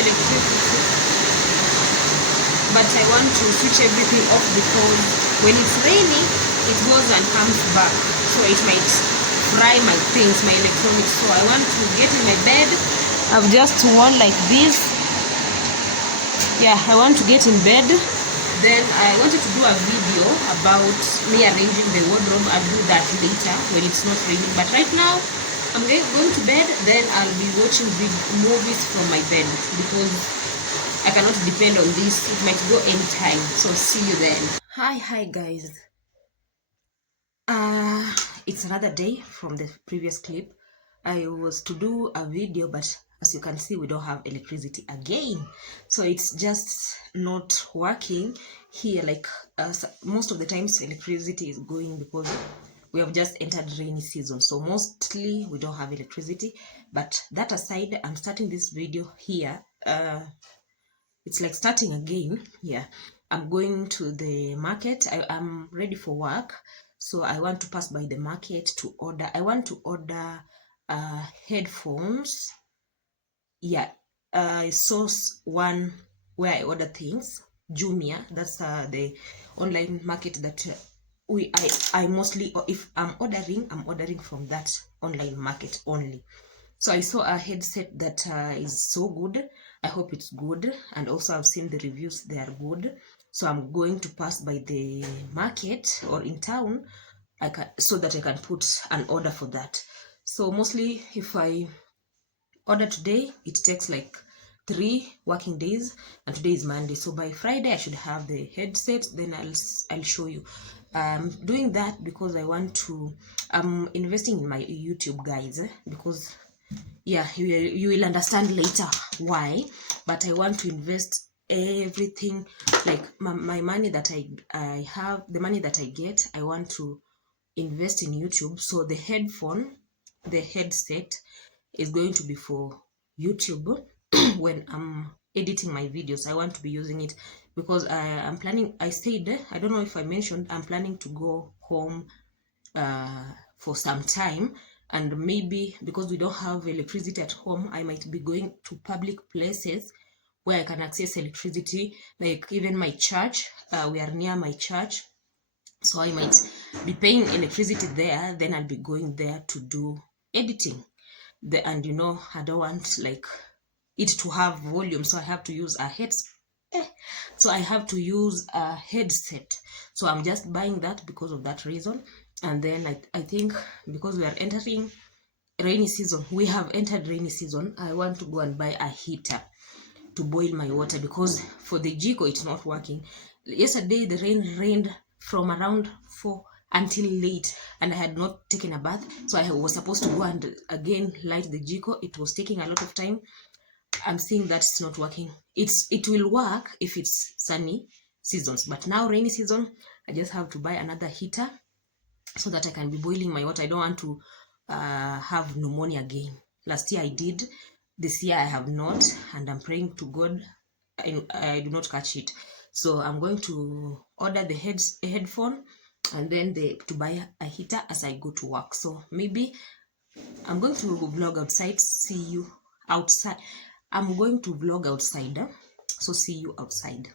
electricity, but I want to switch everything off because when it's raining, it goes and comes back, so it might fry my things, my electronics. So I want to get in my bed. I've just worn like this. Yeah, I want to get in bed. Then I wanted to do a video about me arranging the wardrobe. I'll do that later when it's not raining, but right now I'm going to bed. Then I'll be watching movies from my bed because I cannot depend on this. It might go anytime. So see you then. Hi guys. It's another day from the previous clip. I was to do a video, but as you can see, we don't have electricity again, so it's just not working here. Like most of the times electricity is going because we have just entered rainy season, so mostly we don't have electricity. But that aside, I'm starting this video here. It's like starting again. Yeah, I'm going to the market. I'm ready for work, so I want to pass by the market to order. I want to order headphones. Yeah, I saw one where I order things, Jumia. That's the online market that I mostly, if I'm ordering from that online market only. So I saw a headset that is so good. I hope it's good, and also I've seen the reviews, they are good. So I'm going to pass by the market or in town, so that I can put an order for that. So mostly if I order today, it takes like 3 working days, and today is Monday, so by Friday I should have the headset. Then I'll show you. Doing that because I want to, I'm investing in my YouTube, guys, because yeah, you will understand later why. But I want to invest everything, like my money that I have, the money that I get, I want to invest in YouTube. So the headset is going to be for YouTube. When I'm editing my videos, I want to be using it because I'm planning, I don't know if I mentioned, I'm planning to go home for some time, and maybe because we don't have electricity at home, I might be going to public places where I can access electricity, like even my church. We are near my church, so I might be paying electricity there. Then I'll be going there to do editing. And you know, I don't want like it to have volume, so I have to use a headset. So I'm just buying that because of that reason. And then I think because we are entering rainy season, we have entered rainy season, I want to go and buy a heater to boil my water, because for the jiko it's not working. Yesterday the rain rained from around 4 until late, and I had not taken a bath, so I was supposed to go and again light the jiko. It was taking a lot of time. I'm seeing that it's not working. It will work if it's sunny seasons, but now rainy season, I just have to buy another heater so that I can be boiling my water. I don't want to have pneumonia again. Last year I did, this year I have not, and I'm praying to God I do not catch it. So I'm going to order the headphone, and then to buy a heater as I go to work. So maybe I'm going to vlog outside. See you outside. I'm going to vlog outside, so see you outside.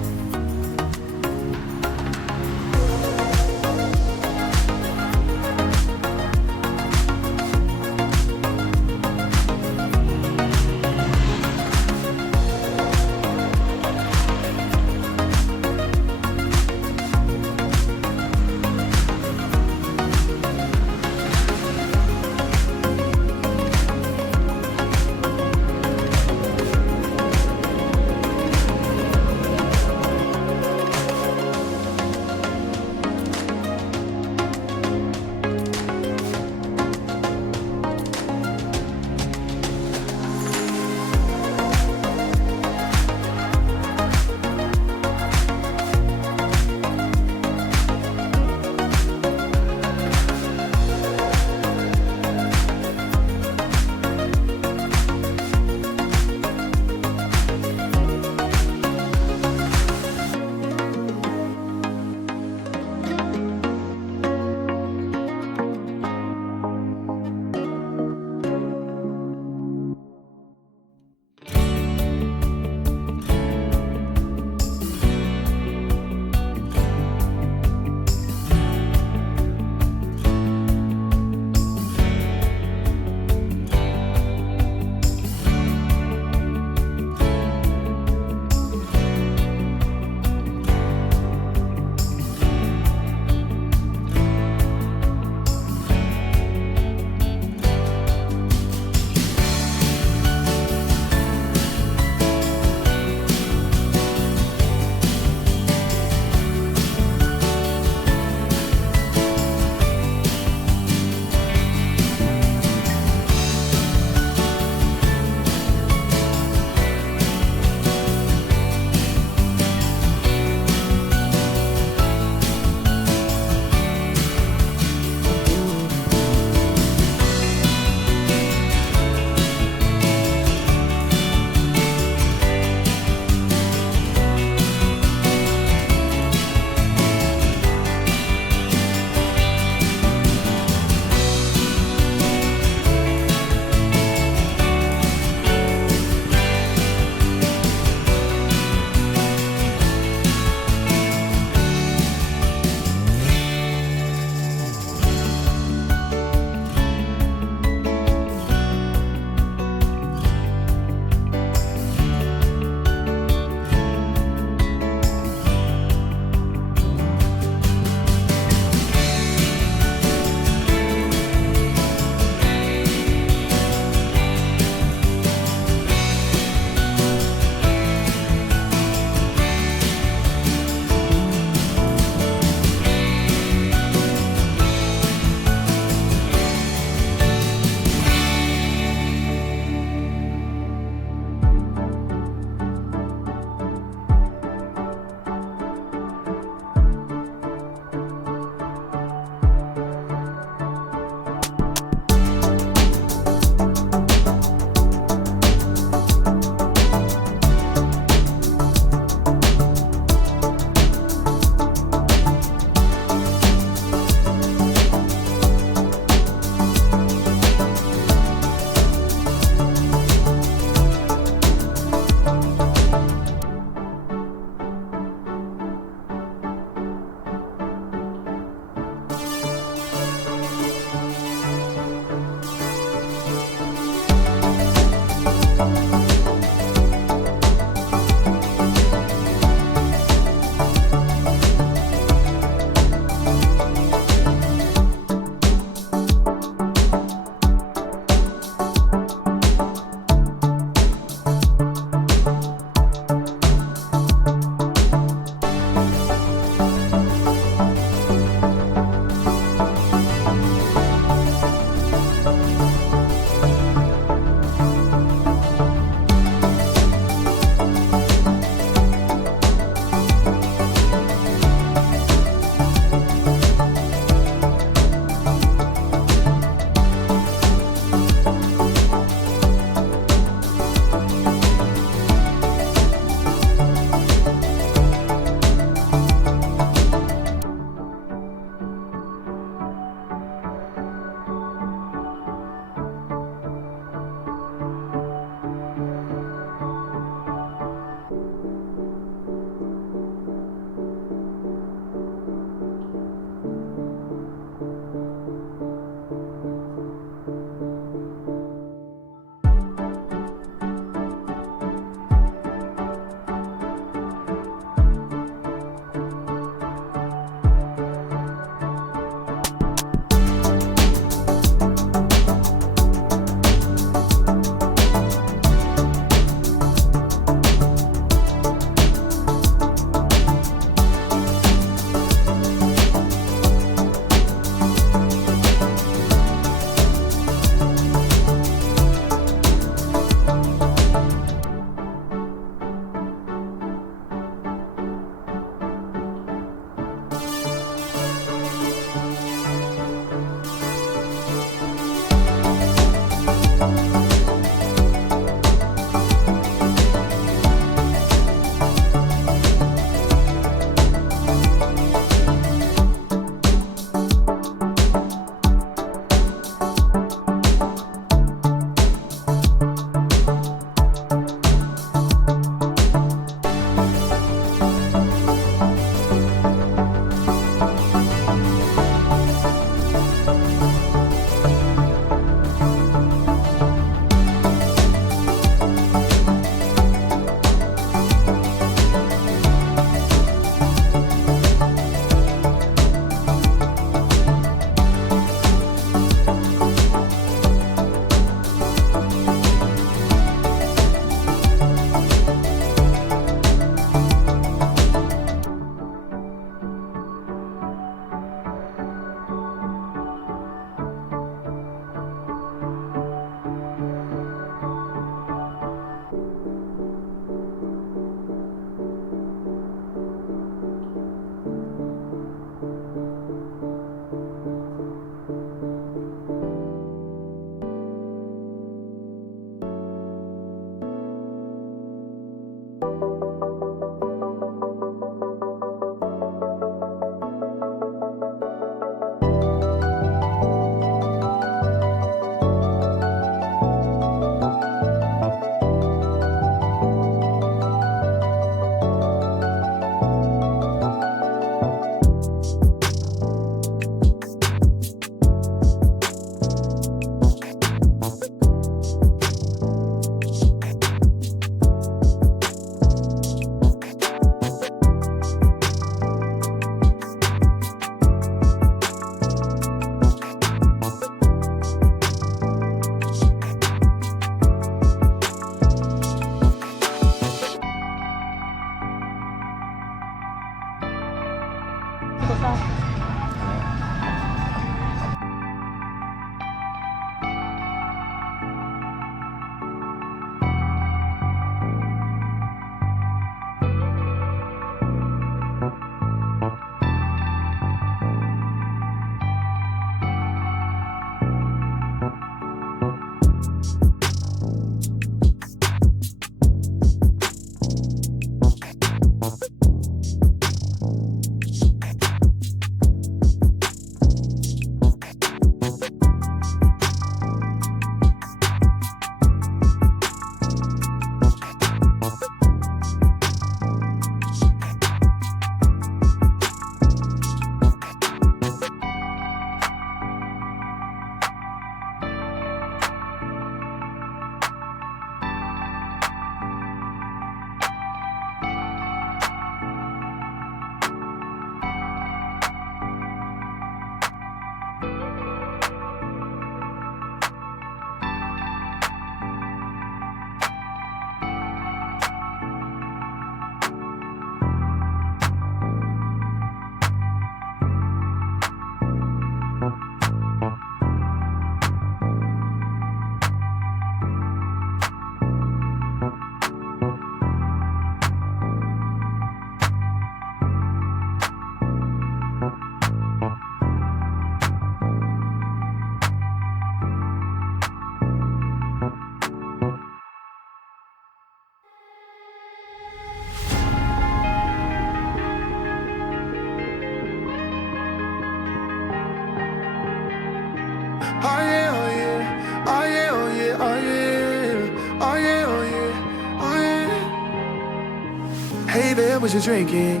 what you're drinking.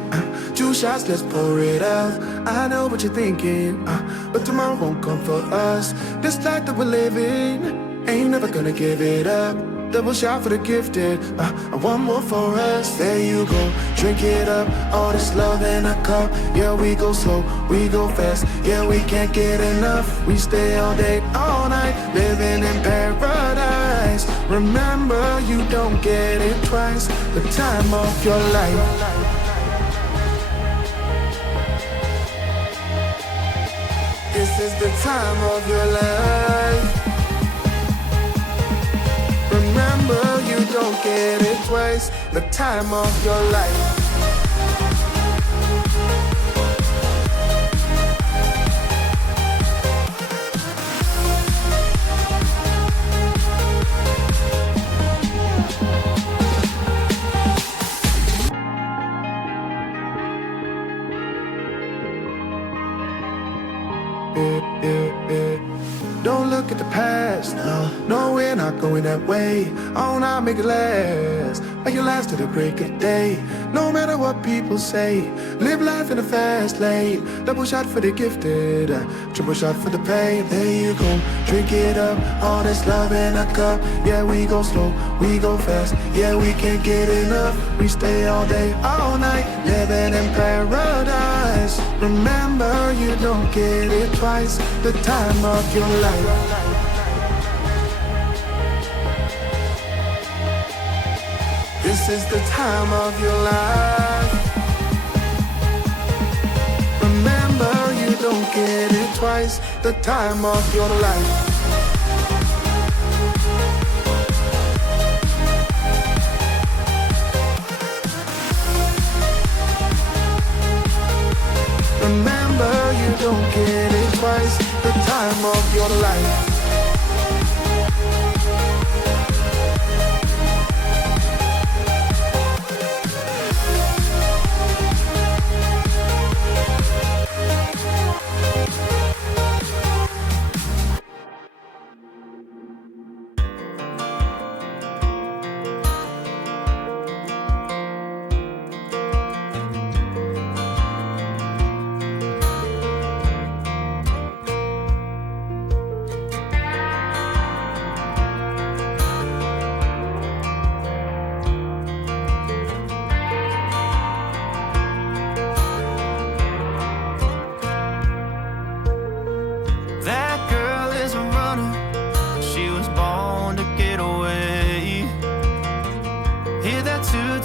2 shots, let's pour it out. I know what you're thinking, but tomorrow won't come for us. This life that we're living, ain't never gonna give it up. Double shot for the gifted, and one more for us. There you go, drink it up. All this love in a cup. Yeah, we go slow, we go fast. Yeah, we can't get enough. We stay all day, all night, living in paradise. Remember, you don't get it twice. The time of your life. This is the time of your life. Remember, you don't get it twice. The time of your life. Don't look at the past, no, we're not going that way. Oh, now make it last, make it last to the break of day. No matter what people say, live life in a fast lane. Double shot for the gifted, triple shot for the pain. There you go, drink it up, all this love in a cup. Yeah, we go slow, we go fast. Yeah, we can't get enough. We stay all day, all night, living in paradise. Remember, you don't get it twice. The time of your life. This is the time of your life. Remember, you don't get it twice. The time of your life. Remember, you don't get it twice. The time of your life.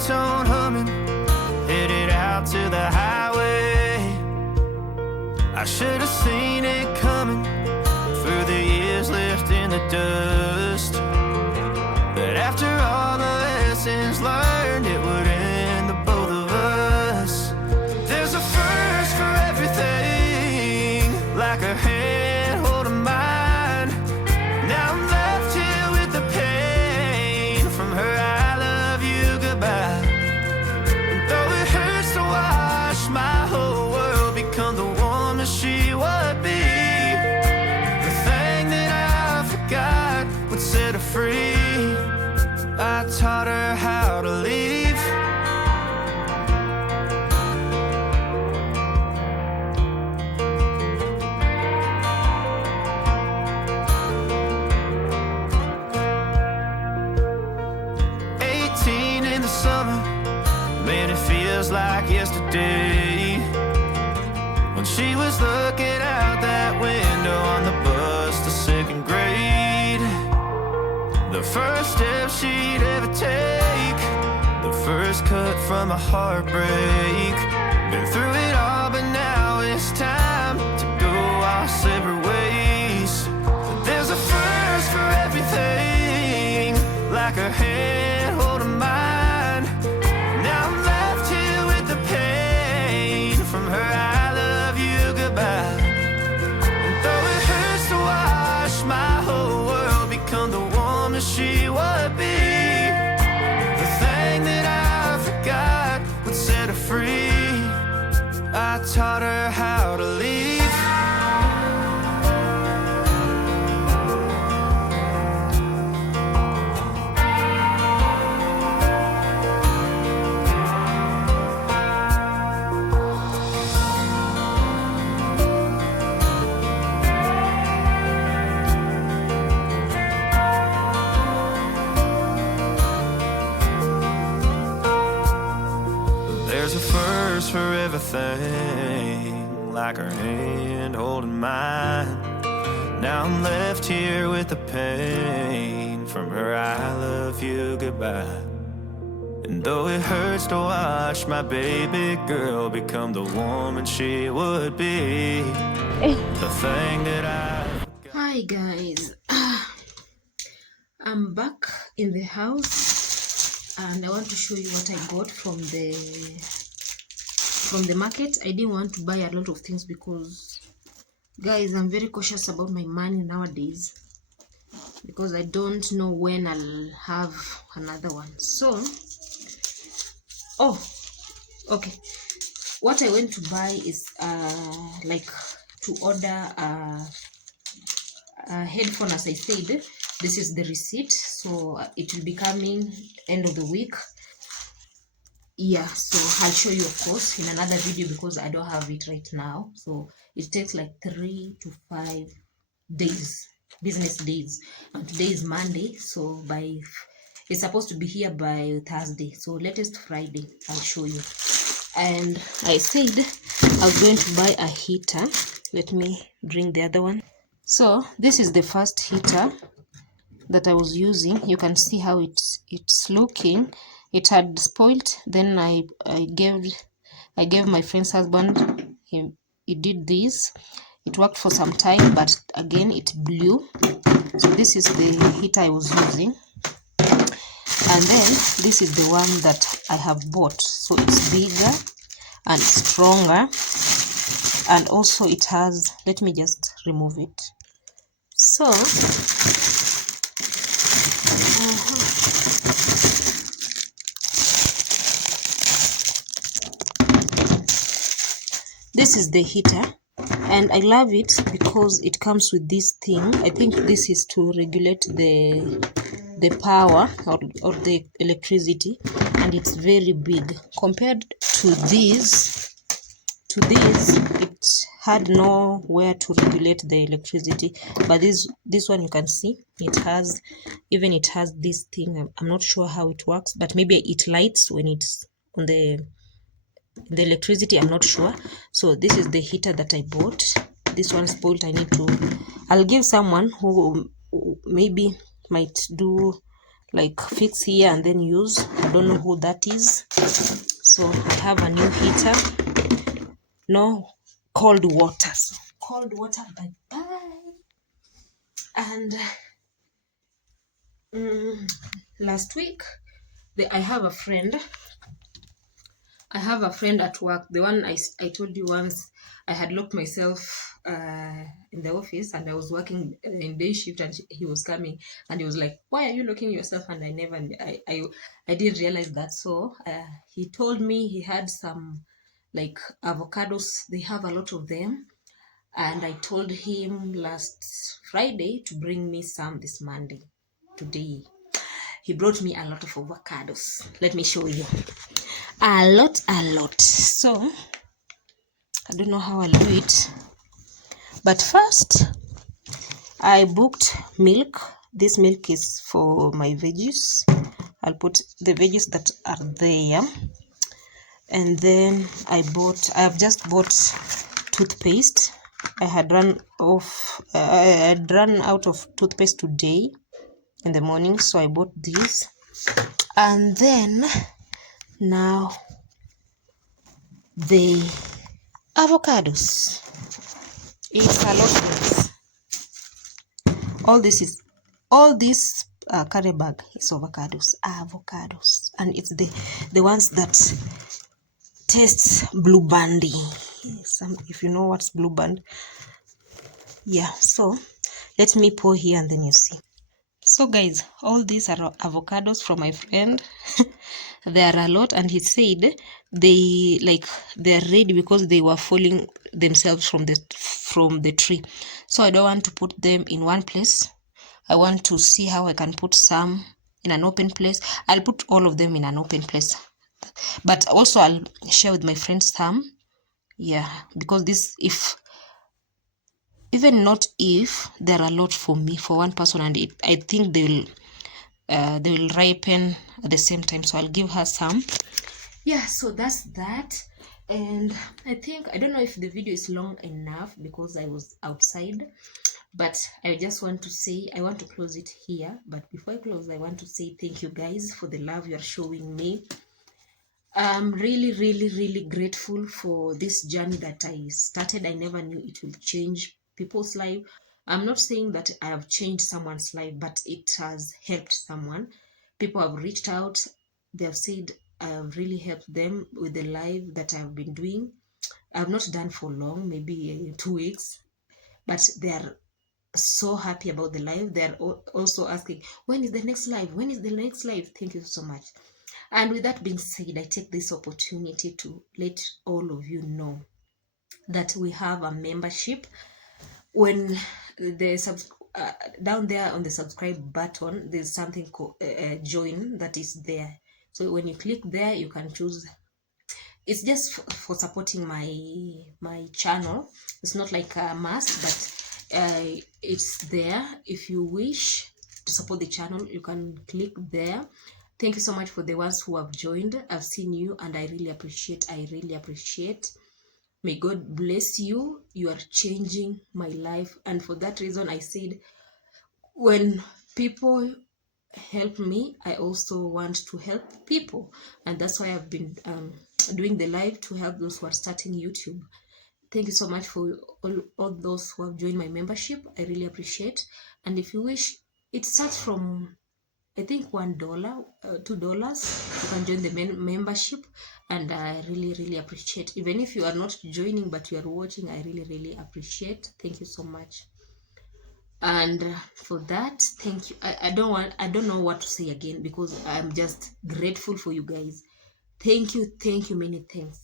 Tone humming, headed out to the highway. I should have seen it coming through the years left in the dust. But after all the lessons learned, it would end the both of us. There's a first for everything, like a hand holding mine. Now I'm left here with the pain from her I love you goodbye. My whole world become the woman she would be. The thing that I forgot would set her free. I taught her how to leave. In the summer, man, it feels like yesterday, when she was looking out that window on the bus to second grade. The first step she'd ever take, the first cut from a heartbreak. Been through it all, but now it's time to go our separate ways. There's a first for everything, like a hand holding mine. Now I'm left here with the pain from her I love you goodbye. And though it hurts to watch my whole world become the woman she would be, the thing that I forgot would set her free. I her hand holding mine. Now I'm left here with the pain from her I love you goodbye. And though it hurts to watch my baby girl become the woman she would be, the thing that Hi guys, I'm back in the house and I want to show you what I got from the market. I didn't want to buy a lot of things because guys, I'm very cautious about my money nowadays because I don't know when I'll have another one. So okay, what I went to buy is like to order a headphone. As I said, this is the receipt, so it will be coming end of the week. Yeah, so I'll show you of course in another video because I don't have it right now. So it takes like 3 to 5 days, business days, and today is Monday, so it's supposed to be here by Thursday, so latest Friday I'll show you. And I said I was going to buy a heater. Let me bring the other one. So this is the first heater that I was using. You can see how it's looking. It had spoiled. Then I gave my friend's husband. He did this. It worked for some time, but again it blew. So this is the heater I was using. And then this is the one that I have bought. So it's bigger and stronger. And also it has, let me just remove it. So this is the heater, and I love it because it comes with this thing. I think this is to regulate the power or the electricity, and it's very big compared to this. It had nowhere to regulate the electricity, but this one, you can see it has this thing. I'm not sure how it works, but maybe it lights when it's on the electricity. I'm not sure. So this is the heater that I bought. This one spoiled. I'll give someone who maybe might do like fix here and then use. I don't know who that is. So I have a new heater. No cold water. So cold water, bye bye. And last week I have a friend at work, the one I told you once. I had locked myself in the office, and I was working in day shift, and he was coming, and he was like, why are you locking yourself? And I didn't realize that. So he told me he had some like avocados. They have a lot of them, and I told him last Friday to bring me some this Monday. Today he brought me a lot of avocados. Let me show you. A lot. So I don't know how I'll do it, but first I booked milk. This milk is for my veggies. I'll put the veggies that are there. And then I've just bought toothpaste. I had run out of toothpaste today in the morning, so I bought this. And then now the avocados. It's a lot of this. All this carry bag is avocados, and it's the ones that tastes blue bandy. If you know what's blue band. Yeah, so let me pour here and then you see. So guys, all these are avocados from my friend. There are a lot, and he said they're ready because they were falling themselves from the tree. So I don't want to put them in one place. I want to see how I can put some in an open place. I'll put all of them in an open place, but also I'll share with my friends some. Yeah, because even not if there are a lot for me, for one person, and I think they will ripen at the same time, so I'll give her some. Yeah, so that's that. And I think, I don't know if the video is long enough because I was outside, but I just want to say, I want to close it here. But before I close, I want to say thank you guys for the love you are showing me. I'm really, really, really grateful for this journey that I started. I never knew it will change people's life. I'm not saying that I have changed someone's life, but it has helped someone. People have reached out. They have said I have really helped them with the live that I've been doing. I've not done for long, maybe 2 weeks, but they are so happy about the live. They are also asking, when is the next live? When is the next live? Thank you so much. And with that being said, I take this opportunity to let all of you know that we have a membership. When the down there on the subscribe button, there's something called join that is there. So when you click there, you can choose. It's just for supporting my channel. It's not like a must, but it's there. If you wish to support the channel, you can click there. Thank you so much for the ones who have joined. I've seen you and I really appreciate. May God bless you. You are changing my life. And for that reason, I said, when people help me, I also want to help people. And that's why I've been doing the live to help those who are starting YouTube. Thank you so much for all those who have joined my membership. I really appreciate. And if you wish, it starts from, I think, $1, $2. You can join the membership, and I really, really appreciate. Even if you are not joining but you are watching, I really, really appreciate. Thank you so much. And for that, thank you. I don't know what to say again, because I'm just grateful for you guys. Thank you, many thanks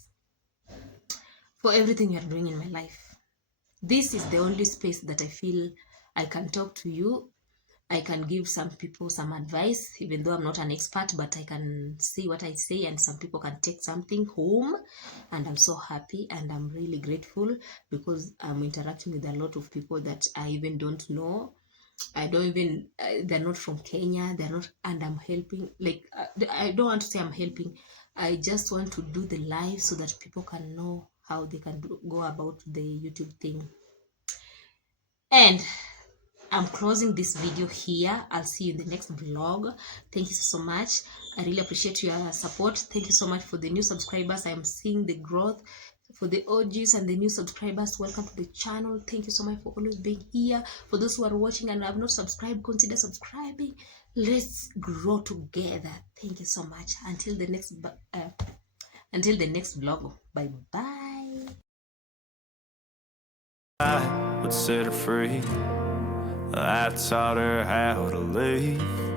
for everything you're doing in my life. This is the only space that I feel I can talk to you. I can give some people some advice, even though I'm not an expert, but I can say what I say, and some people can take something home. And I'm so happy, and I'm really grateful, because I'm interacting with a lot of people that I even don't know. I don't even, they're not from Kenya, they're not, and I'm helping. Like, I don't want to say I'm helping. I just want to do the live so that people can know how they can go about the YouTube thing. And I'm closing this video here. I'll see you in the next vlog. Thank you so much. I really appreciate your support. Thank you so much for the new subscribers. I am seeing the growth. For the OGs and the new subscribers, welcome to the channel. Thank you so much for always being here. For those who are watching and have not subscribed, consider subscribing. Let's grow together. Thank you so much. Until the next vlog. Bye bye. I would set her free. I taught her how to live.